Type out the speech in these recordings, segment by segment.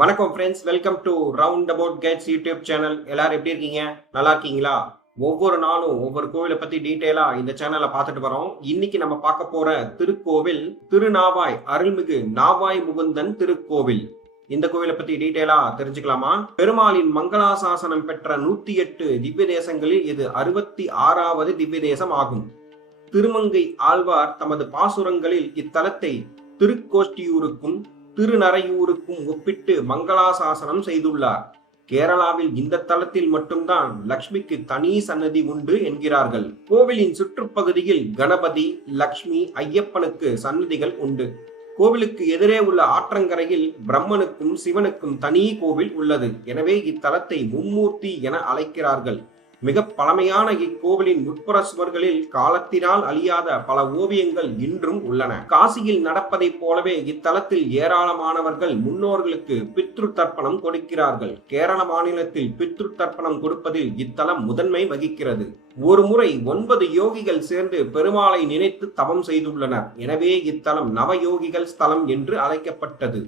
வணக்கம் friends, welcome to round about guides YouTube channel. எல்லாரும் எப்படி இருக்கீங்க? நல்லா இருக்கீங்களா? ஒவ்வொரு நாளும் ஒவ்வொரு கோவிலை பத்தி டீட்டெயிலா இந்த சேனல்ல பார்த்துட்டு வரோம். இன்னைக்கு நம்ம பார்க்க போற திருக்கோவில் திருநாவாய் அருள்மிகு நாவாய் முகுந்தன் திருக்கோவில். இந்த கோவிலை பத்தி டீட்டெயிலா தெரிஞ்சுக்கலாமா? பெருமாளின் மங்களாசாசனம் பெற்ற 108 திவ்ய தேசங்களில் இது 66வது திவ்ய தேசம் ஆகும். திருமங்கை ஆழ்வார் தமது பாசுரங்களில் இத்தலத்தை திருக்கோஷ்டியூருக்கும் திருநறையூருக்கும் ஒப்பிட்டு மங்களாசாசனம் செய்துள்ளார். கேரளாவில் இந்த தலத்தில் மட்டும்தான் லக்ஷ்மிக்கு தனி சன்னதி உண்டு என்கிறார்கள். கோவிலின் சுற்றுப்பகுதியில் கணபதி, லக்ஷ்மி, ஐயப்பனுக்கு சன்னதிகள் உண்டு. கோவிலுக்கு எதிரே உள்ள ஆற்றங்கரையில் பிரம்மனுக்கும் சிவனுக்கும் தனி கோவில் உள்ளது. எனவே இத்தலத்தை மும்மூர்த்தி என அழைக்கிறார்கள். மிக பழமையான இக்கோவிலின் உட்புற சுவர்களில் காலத்தினால் அழியாத பல ஓவியங்கள் இன்றும் உள்ளன. காசியில் நடப்பதைப் போலவே இத்தலத்தில் ஏராளமானவர்கள் முன்னோர்களுக்கு பித்ரு தர்ப்பணம் கொடுக்கிறார்கள். கேரள மாநிலத்தில் பித்ரு தர்ப்பணம் கொடுப்பதில் இத்தலம் முதன்மை வகிக்கிறது. ஒரு முறை 9 யோகிகள் சேர்ந்து பெருமாளை நினைத்து தவம் செய்துள்ளனர். எனவே இத்தலம் நவயோகிகள் ஸ்தலம் என்று அழைக்கப்பட்டது.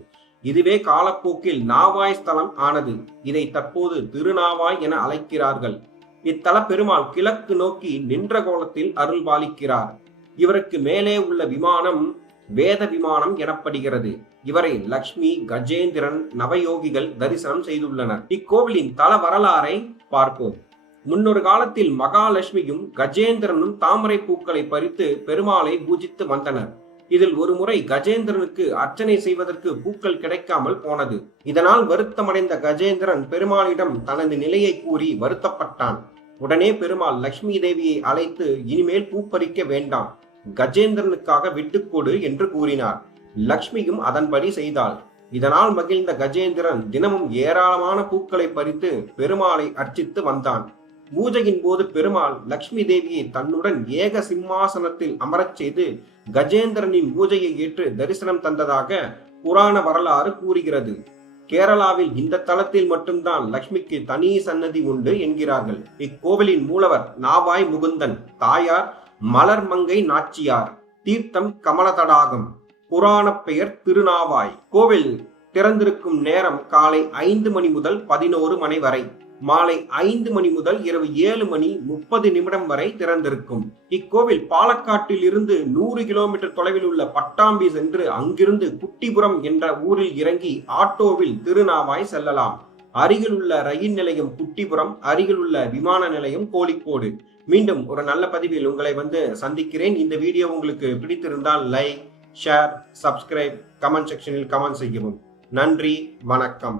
இதுவே காலப்போக்கில் நாவாய் ஸ்தலம் ஆனது. இதை தற்போது திருநாவாய் என அழைக்கிறார்கள். இத்தல பெருமாள் கிழக்கு நோக்கி நின்ற கோலத்தில் அருள் பாலிக்கிறார். இவருக்கு மேலே உள்ள விமானம் வேத விமானம் எனப்படுகிறது. இவரை லக்ஷ்மி, கஜேந்திரன், நவயோகிகள் தரிசனம் செய்துள்ளனர். இக்கோவிலின் தல வரலாறை பார்ப்போம். முன்னொரு காலத்தில் மகாலட்சுமியும் கஜேந்திரனும் தாமரை பூக்களை பறித்து பெருமாளை பூஜித்து வந்தனர். இதில் ஒரு முறை கஜேந்திரனுக்கு அர்ச்சனை செய்வதற்கு பூக்கள் கிடைக்காமல் போனது. இதனால் வருத்தமடைந்த கஜேந்திரன் பெருமாளிடம் தனது நிலையை கூறி வருத்தப்பட்டான். உடனே பெருமாள் லட்சுமி தேவியை அழைத்து இனிமேல் பூ பறிக்க வேண்டாம், கஜேந்திரனுக்காக விட்டுக்கொடு என்று கூறினார். லக்ஷ்மியும் அதன்படி செய்தாள். இதனால் மகிழ்ந்த கஜேந்திரன் தினமும் ஏராளமான பூக்களை பறித்து பெருமாளை அர்ச்சித்து வந்தான். பூஜையின் போது பெருமாள் லக்ஷ்மி தேவியை தன்னுடன் ஏக சிம்மாசனத்தில் அமரச் செய்து கஜேந்திரனின் பூஜையை ஏற்று தரிசனம் தந்ததாக புராண வரலாறு கூறுகிறது. கேரளாவில் இந்த தலத்தில் மட்டும்தான் லக்ஷ்மிக்கு தனி சன்னதி உண்டு என்கிறார்கள். இக்கோவிலின் மூலவர் நாவாய் முகுந்தன், தாயார் மலர்மங்கை நாச்சியார், தீர்த்தம் கமலதடாகம், புராண பெயர் திருநாவாய். கோவில் திறந்திருக்கும் நேரம் காலை 5 மணி முதல் 11 மணி வரை, மாலை 5 மணி முதல் இரவு 7 மணி 30 நிமிடம் வரை திறந்திருக்கும். இக்கோவில் பாலக்காட்டில் இருந்து 100 கிலோமீட்டர் தொலைவில் உள்ள பட்டாம்பி சென்று அங்கிருந்து குட்டிபுரம் என்ற ஊரில் இறங்கி ஆட்டோவில் திருநாவாய் செல்லலாம். அருகில் உள்ள ரயில் நிலையம் குட்டிபுரம், அருகில் உள்ள விமான நிலையம் கோழிக்கோடு. மீண்டும் ஒரு நல்ல பதிவில் உங்களை சந்திக்கிறேன். இந்த வீடியோ உங்களுக்கு பிடித்திருந்தால் லைக், ஷேர், சப்ஸ்கிரைப், கமெண்ட் செக்ஷனில் கமெண்ட் செய்யவும். நன்றி, வணக்கம்.